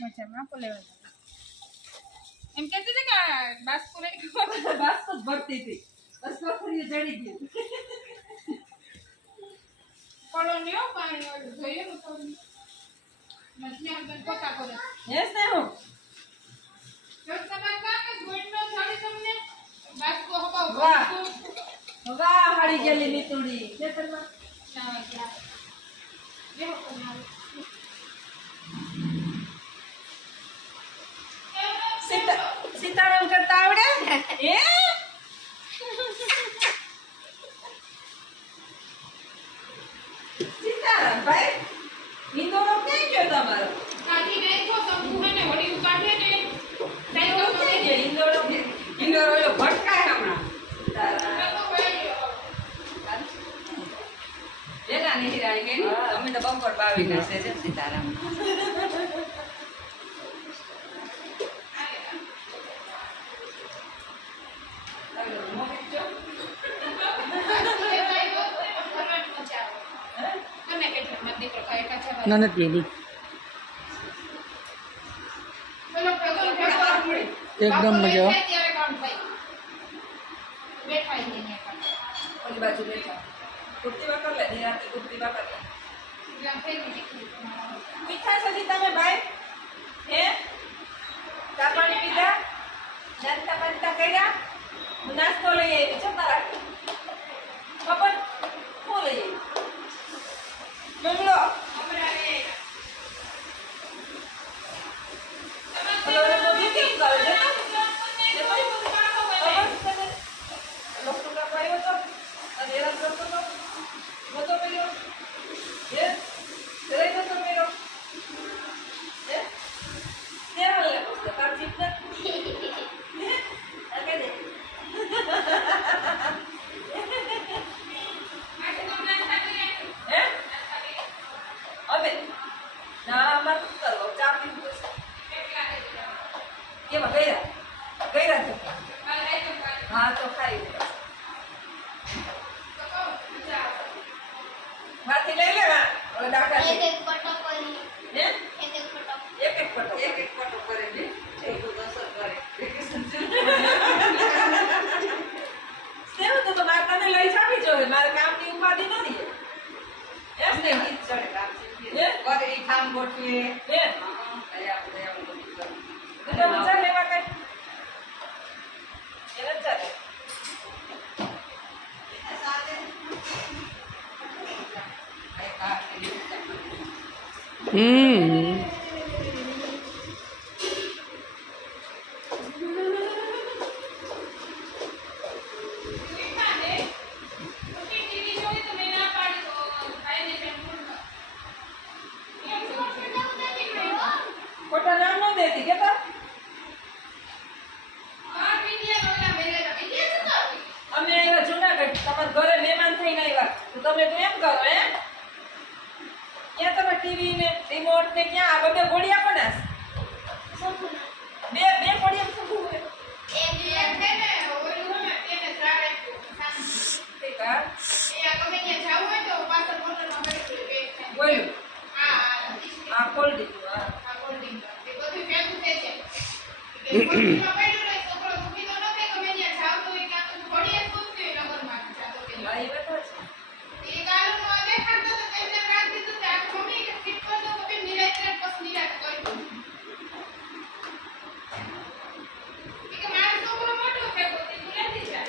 મજામાં પોલેવા એમ કહેતી હતી કે બાસ પૂરે બાસ તો ભરતી હતી બસ પથરીઓ જડી ગઈ પડો લ્યો પાણી ઓલું જોઈએ ને તો મજને અંદર પોતા કરે યસ ને હું જો તમે કા કે ગોઈનો થાળી તમને બાસ કો હબાવ વાહ વાહ હાડી ગયેલી નીતુડી ખેતરમાં ના ગયા દેખો કોના સીતારામ કરતા આવડે એ સીતારામ ભાઈ ઈંદોરો ક્યાં ગયો તમારો કાઢી નાખો સંપૂર્ણ ને વડી કાઢે ને ઈંદોરો ક્યાં ગયો ઈંદોરો ઓલો ભટકાય હમણાં વેલા નહીં રાઈ કે અમે તો બમ્પર બાવી નાખે છે સીતારામ નનદ બેબી એકદમ મજા ઓલી બાજુ બેઠા કુર્તી વાકર લે નિરાતી કુર્તી વાકર લે મીઠા સજી તમે ભાઈ હે ચા પાણી પીધા નાસ્તા પાસ્તા કર્યા હું નાસ્તો લઈ આવી છો તારા ખબર શું લઈ આવી બંગલો हाँ तो खाई हाथी ले लेवा और डाका एक एक पटो करी हैं एक एक पटो एक एक पटो करेंगे एक तो 10 करे सेव तो मार कने લઈ જાવી જોઈએ મારે કામની ઉપાધિ નથી એમ ને ગીત ચડે કામ શીખીએ કરે ઈ કામ ગોઠવીએ હે દયા બધું કરે તો મજા લેવા કઈ એને ચાલે ખોટા નામ ન દેતી કે તો અમે આવ્યા જુનાગઢ તમારા ઘરે મહેમાન થઈને આવ્યા તો તમે તો એમ કરો હે ક્યાં તમે ટીવી ને રિમોટ ને ક્યાં આ બધે ઘોડિયા કોના બે બે ઘોડિયા શું હોય एक એક છે ને ઓલું હમે તેને ત્રાડે ઠીક હા એ આ ગમે ત્યાં જાવ હોય તો પાછળ મોટરમાં બેઠું બે બોલ્યું આ આ ખોલ દીધું હા આ હોલ્ડિંગ એ બધું ભેગું થઈ છે કે હોલ્ડિંગમાં પડ્યું રહે છોકરો મૂકી તો ન કે ગમે ત્યાં જાવ તો એ કાં તો ઘોડીએ જ પૂછતું હોય નગરમાં જાતો કે હા એ વાત છે એ ગાલું નો દેખાડતો તો તેમને રાખ દીધું કે આ મમ્મી કે ફિટ કર દો કે નિરાત પછી નિરાત કરી દો કે મારો છોકરો મોટો ભેગો તે તું નથી જા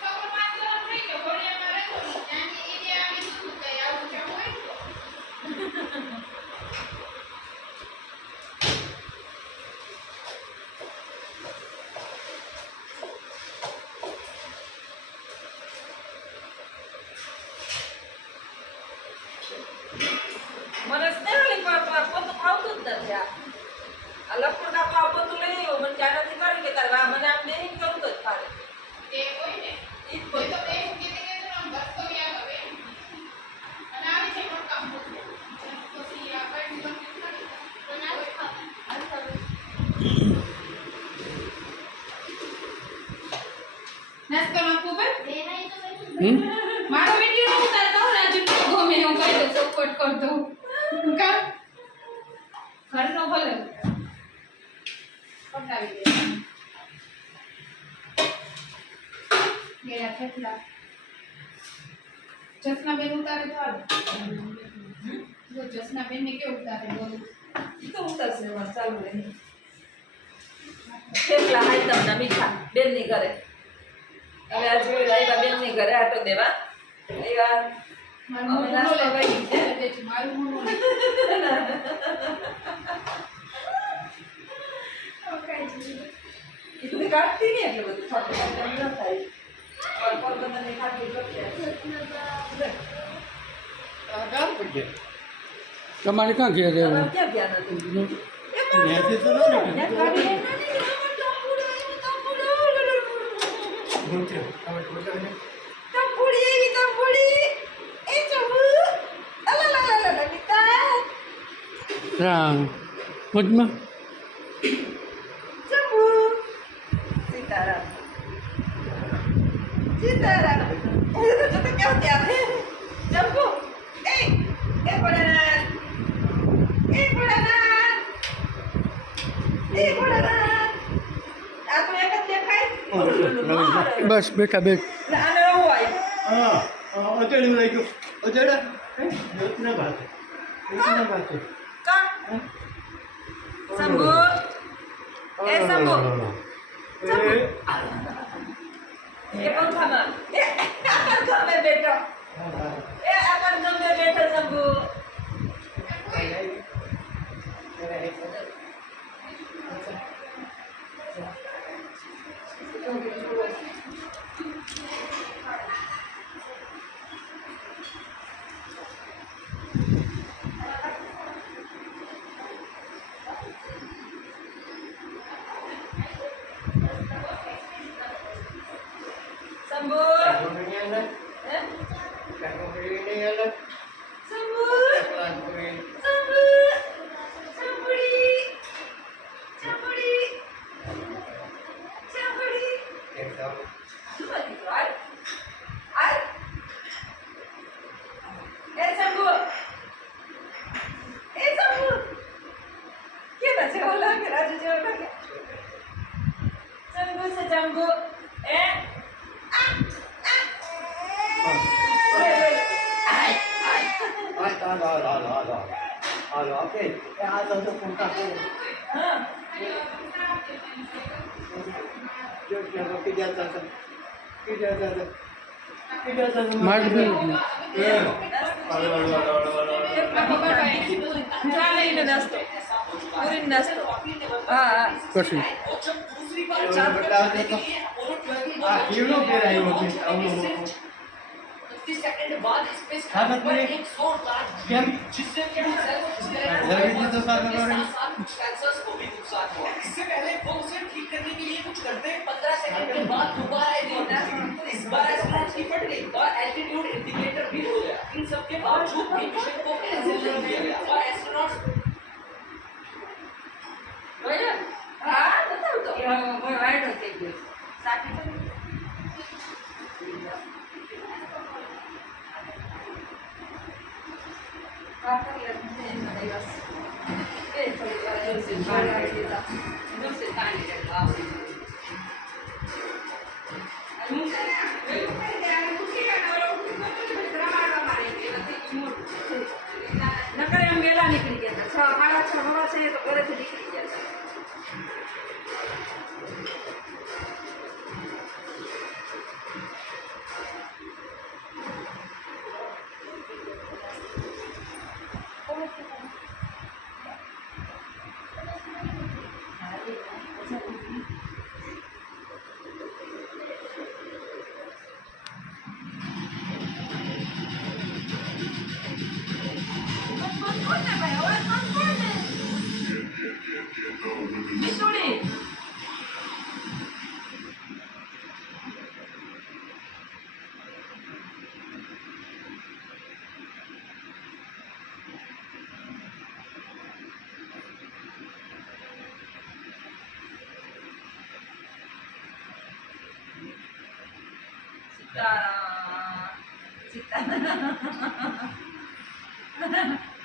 છોકરો માત્ર થઈ ગયો ઘોડિયામાં રહેતો ત્યાંથી એને આવી દીધું કે આવું જાવ હોય મને સ્નેહલી પોતું ખાવતું જ નથી આ લખું કાપા પોતું લઈ આવ્યો મને ત્યાં નથી કરી કે તારે વા મને આમ બેહીન કરું તો જ ફાવે તે હોય ને ઈ જ એ પોતું તો બે કે તો આમ બસ તો યાદ આવે અને આવી છે પણ કામ પછી આ કઈ નાસ્તો માં ખૂબ देना ही तो हम्म મારો વિડિયો નો ઉતાર કહો રાજુ ગમે હું કહી દઉં સપોર્ટ કર દઉં કા ઘરનો ભલે પટાવી દે મેરા થેપલા જસના બેન ઉતારે તો આવે જો જસના બેન ને કે ઉતારે બોલો ઈ તો ઉતરશે એમાં ચાલુ રહે થેપલા હાઈતમના મીઠા બેનની ઘરે હવે આ જોઈ આવ્યા બેનની ઘરે આટો દેવા આવ્યા મારું અમે મોઢું નાસ્તો બોલે કરી છે. એટલે મારું મોઢું બોલે એટલી કાઢતી નહીં એટલે બધું ખાતું એમ ન થાય પોરબંદરની ખાટલી જોઈ તમારે ક્યાં ઘેર રહેવું ક્યાં ધ્યાન હતું ત્યાંથી તો ન નીકળે. હા મોજમાં બસ બેઠા બેઠ Sambu, Sambu, kau sama, akan kami beto, akan kami beto Sambu. Sambu, Sambu, Sambu, Sambudi, Sambudi, Sambudi. Cuma gitu, Al. Sambu, Sambu. Kita jauh lagi, Raja jauh lagi. Sambu, sejambu, માર્ગ બી ચા લઈને નાસ્તો પૂરી નાસ્તો હા પછી इससे पहले वो उसे ठीक करने के लिए कुछ करते 15 सेकंड के बाद दोबारा इस बार एस्ट्रोनॉट की फट गई और एल्टीट्यूड इंडिकेटर भी हो गया इन सब के बावजूद भी मिशन को कैंसिल कर दिया गया और एस्ट्रोनॉट હા બતાવ તો કોઈ વાઈડ થઈ ગયો સાચી તો નકર એમ વેલા નીકળી ગયા હતા 6 સાડા 6 હવા છે તો ઘરેથી નીકળી ગયા હતા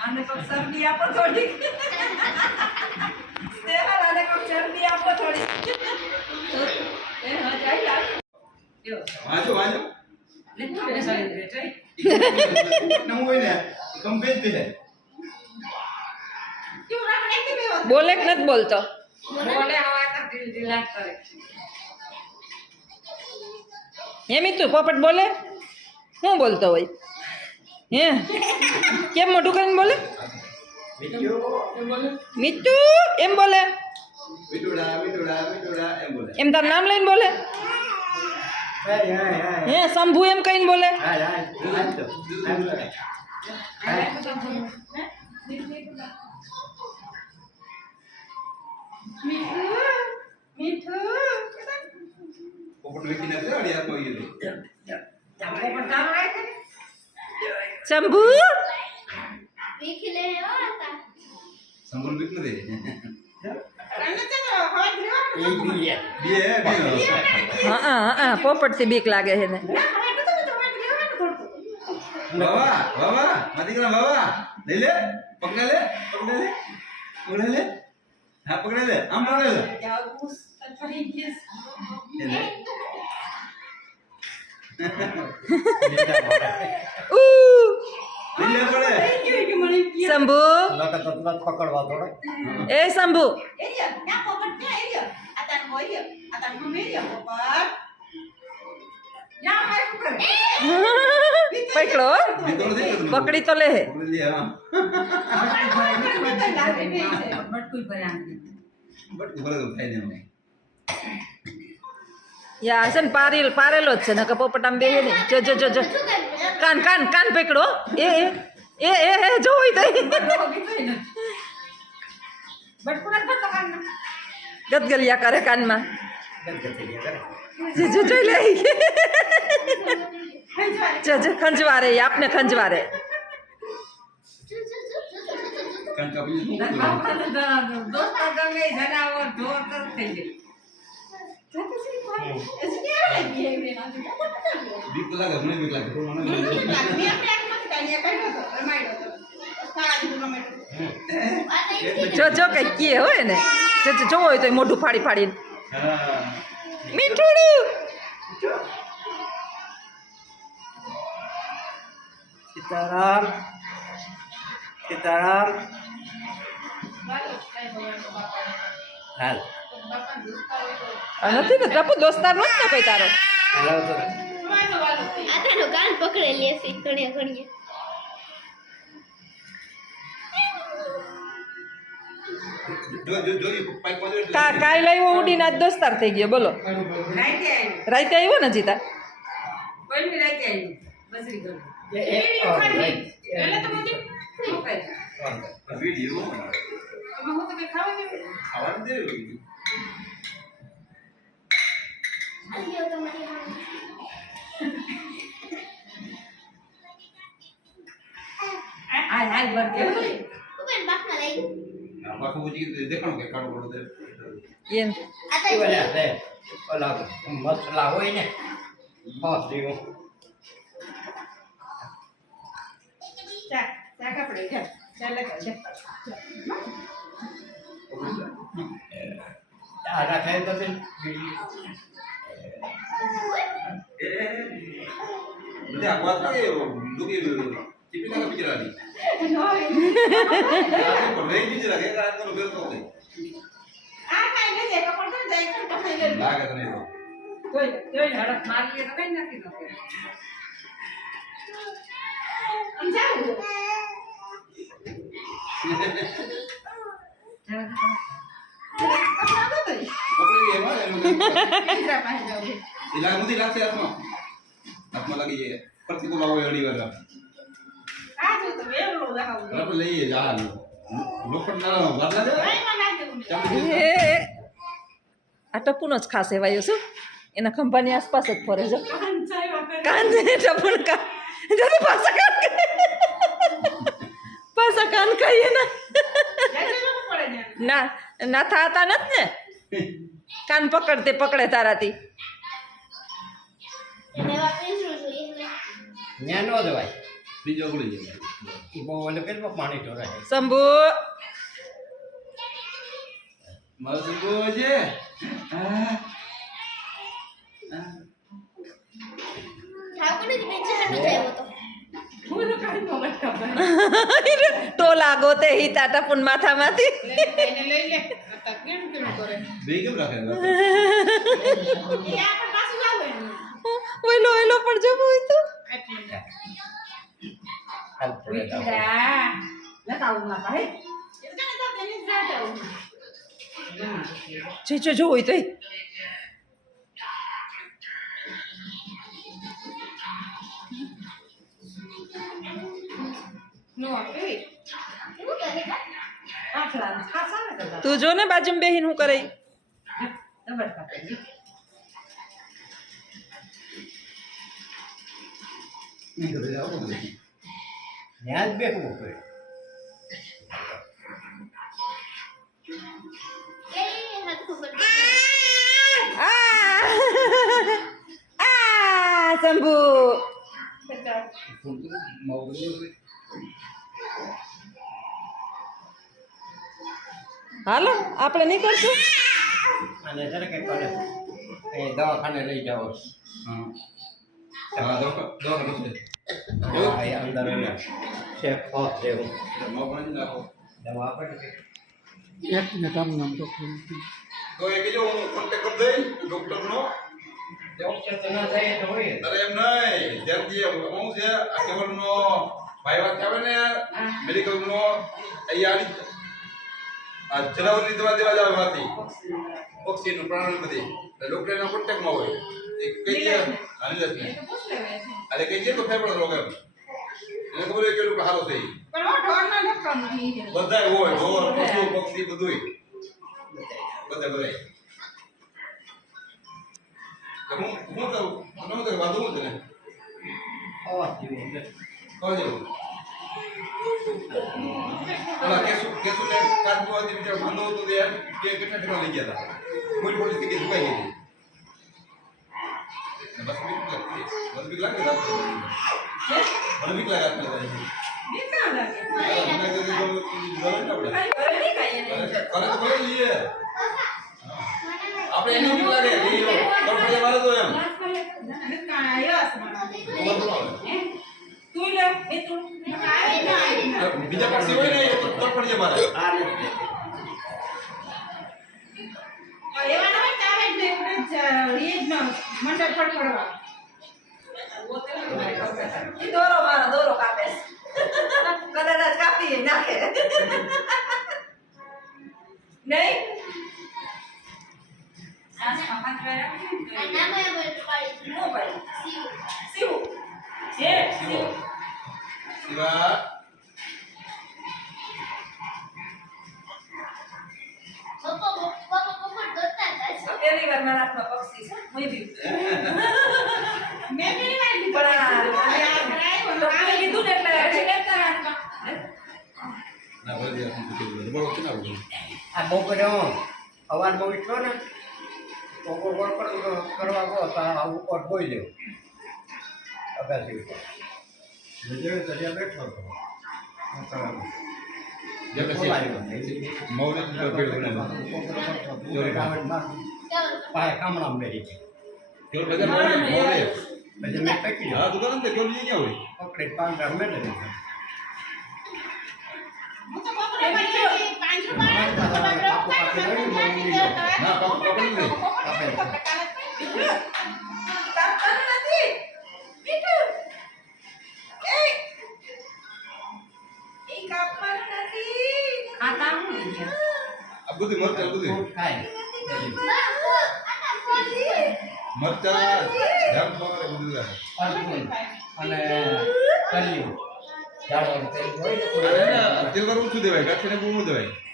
આને કોક શરદી આપો થોડી સ્નેહલ આને કોક શરદી આપો થોડી એ હા જાય યાર વાંચો વાંચો એને સારી રીતે ટ્રાય. નવું હોય ને કમ્પ્લીટ થઈ જાય કેવું આપણે એકદમ એવો બોલે કે નથી બોલતો બોલે હવા તો ઢીલ ઢીલાટ કરે. હે મીતુ પોપટ બોલે શું બોલતો હોય હે કેમ મોટું કરીને બોલે મીતુ એમ બોલે મીઠુડા મીઠુડા મીઠુડા એમ બોલે એમ તારું નામ લઈને બોલે હે શંભુ એમ કહીને બોલે પોપટ વેચી નાખે અડી હાથમાં આવી ગયું પોપટ તારો આવે છે ને? શંભુ વીખી લે હતા સંભળ બીક નથી અને તો હવા લેવાનું બે હા પોપટથી બીક લાગે છે ને ના હવા તો હવા લેવાનું થોડું બાબા બાબા માતીકરા બાબા લઈ લે પકડે લે પકડે લે પકડે લે હા પકડે લે આમ પકડે લે લઈ લે પડે શંભુ એ શંભુ એરિયા ના પોપટ ના એરિયા આ તાર મોરિયા આ તાર મેરિયા પોપટ યા માય કરે પકડો બીતો નથી કરતો. પકડી તો લે પકડી લે હા બટકું ભરે આમ. બટ ઉભરે તો થાય ને યા છે ને પારેલો જ છે ને કે પોપટ આમ બેહે ને જો જો જો જો કાન કાન કાન પકડો એ એ એ એ એ જો હોય તો બટકું ના ફરતો કાન ગદગલિયા કરે કાનમાં જો જો જોઈ લે જો જો ખંજવારે એ આપને ખંજવારે કાન કાપી શું તારા બાપાનો દોસ્તો ગમે એ જનાવર ઢોર તરત થઈ જાય. બીક તો લાગે મને બીક લાગે મને મેં આપણે આંખમાંથી કાઢ્યા કાઢ્યો તો રમાડ્યો તો સારા દીકરો રમાડ્યો જો જો કઈ કીએ હોય ને જો જો જોવો હોય તો મોઢું ફાડી ફાડીને હા મીઠુડું સીતારામ સીતારામ હાલ આ નથી ને ટપુ દોસ્તાર નથી ને કઈ તારો હલાવતો આ તારો કાન પકડે લે છે ઘણીએ ઘણીએ જો જો જો પાઇપ માં જો કાઈ લાવ્યો ઉડીને આજ દોસ્તાર થઈ ગયો બોલો રાતે આવી. રાતે આવ્યો ને જીતા પહેલી રાતે આવી. બસરી ગયો. એટલે તો મને શું કરે? વિડિયો અમે હું તો કે ખાવા જેવું ખાવાનું દે આલ્યો તમારી હાલ હાલ બર કે ઉપર બાકમાં લઈ ના બાકુ ઉજી દેખાણો કે કાઢો કાઢો દે એમ આ તો ઓલા મસલા હોય ને બસ એવું ચા ચા કપડે જા ચાલે જા આ રાખે તો બેન બધે આ વાત કે દુકી ચીપી ના પિક્ચર આલી આ રેઈ બીજ લાગે આ તો બેર તો આ કાઈ ને જે કપડ તો જાય તો ખાઈ લે લાગે તને તો જોઈ જોઈ ઝડપ મારી તો કઈ નથી થતું. સમજાવું પકડી લે એમાં એનું પિંજરા પાસે જાવ ઇલાજ નથી લાગશે હાથમાં લાગી જાય પ્રતિકૂળ આવે અડી વાર આ જો તો વેવડો દેખાવ આપણે લઈએ જા લોખંડ ના વાત લાગે ભાઈ માં નાખી દઉં ચામડી એ આ ટપુનો જ ખાસ એવાયો શું એના ખંભાની આસપાસ જ ફરે છે કાન ટપુન કાન જતો પાછા કાન પાછા કાન કહીએ ને ના ના થતા નથી ને કાન પકડતે પકડે તારાથી એને વા પીસરું જોઈએ ત્યાં ન જવાય બીજો ઓગળી જાય એ બહુ ઓલે કેટલું પાણી ઢોરાય શંભુ મારો સુગો છે હા ઠાકોરને જ નીચે હાટો આવ્યો તો ટોલા ગોતે હિતા ટપુન માથામાંથી એને લઈ લે આ કેમ કેમ કરે બે કેમ રાખે એ આપણે પાછું જાવ એનું ઓયલો ઓયલો પણ જવું હોય તો એટલે હાલ પડે જાવ. એ તો તેને જ રાટ આવું જો હોય તો નો આપે શું કરે બા? તું જો ને બાજુમાં બેહીને હું કરે ત્યાં જ બેસવું પડે એ હાથું પર આ શંભુ હાલો આપણે નહીં કરશું અને જરા કે કોને એ દવાખાને લઈ જાઓ હા દો બસ હા, એ અંદર એને ચેક ઓફ દેવું મોકલી નાખો દવા આપે કે એક મિનિટ આમ નામ તો તો એ કીધું હું કોન્ટેક્ટ કરી દઈ ડોક્ટર નો ડોક્ટર તો ના જાય તો હોય અરે એમ નહીં ત્યારથી હું છે આ કેવલ નો ભાઈ વાત આવે ને મેડિકલ નો અહીંયા આ જનાવરની દવા દેવા જાવ વાતી ઓક્સિજન પ્રાણ બધી ડોક્ટર ના કોન્ટેક્ટ માં હોય એક કઈ છે આની લસ તો પૂછ લેવે છે અરે કઈ છે તો ફેફડા રોગ એમ એને ખબર હોય કે લોકો હારો થઈ પણ ઓ ઢોરના ડોક્ટર નહીં છે બધાય હોય ઢોર પશુ પક્ષી બધુંય બધા હું તો વાંધો હું તને અવાજ જેવું છે કહો જેવું ઓલા કેસુ ને કાજુ હતી બીજો વાંધો હતો તે કે કેટલા ઠેકા લઈ ગયા હતા કોઈ પોલીસ કે દુકાઈ ગઈ બસ બીક લાગે મને બીક લાગે આપને આપણે એનું બીક લાગે કપડે મારે તો એમ તું લે એ તું બીજા પક્ષી હોય ને તો તડપડ મારે આ રીતે એવા ના ચાવે જ એ જ મંડળ પડવા ઈ દોરો મારો દોરો કાપે કદાચ જ કાપી નાખે નહીં આ નામ એ પાડી હું ભાઈ શિવ શિવ છે શિવ શિવા પપ્પા દોતા હતા પહેલી વાર મારા હાથમાં પક્ષી છે હું બી મેં પેલી વાર લીધું પણ ડોક્ટરે કીધું ને એટલે ના બોલે દે આપણ તો બોલો કે ના બોલો આ બપોરે હું અવારમાં ઉઠ્યો ને તો ગોળ કરવા ગયો તો આ ઉપર બોઈ લેવું અગાસી ઉપર જોયું તો ત્યાં બેઠો હતો જે પછી મૌલિક તો પેડ બને પાય કામણામાં બેઠી છે કેવું બધા મૌલિક પછી મેં પકડી હા દુકાન તે કેવું લઈ ગયા હોય પકડી 5 ગ્રામ મેળવી દીધા હું તો બપોરે બની 5 ના પકડી લે કામ કરે નથી બીટુ એ ઈ કામ કરે નથી ખાતા હું આ બધું મરચા બધું ખાય મરચા જામ પારે બધું રાખે અને કર્યું જાડવાનું તેલ હોય ને તેલ કરું શું દેવાય ગાંઠને બહુ ન દેવાય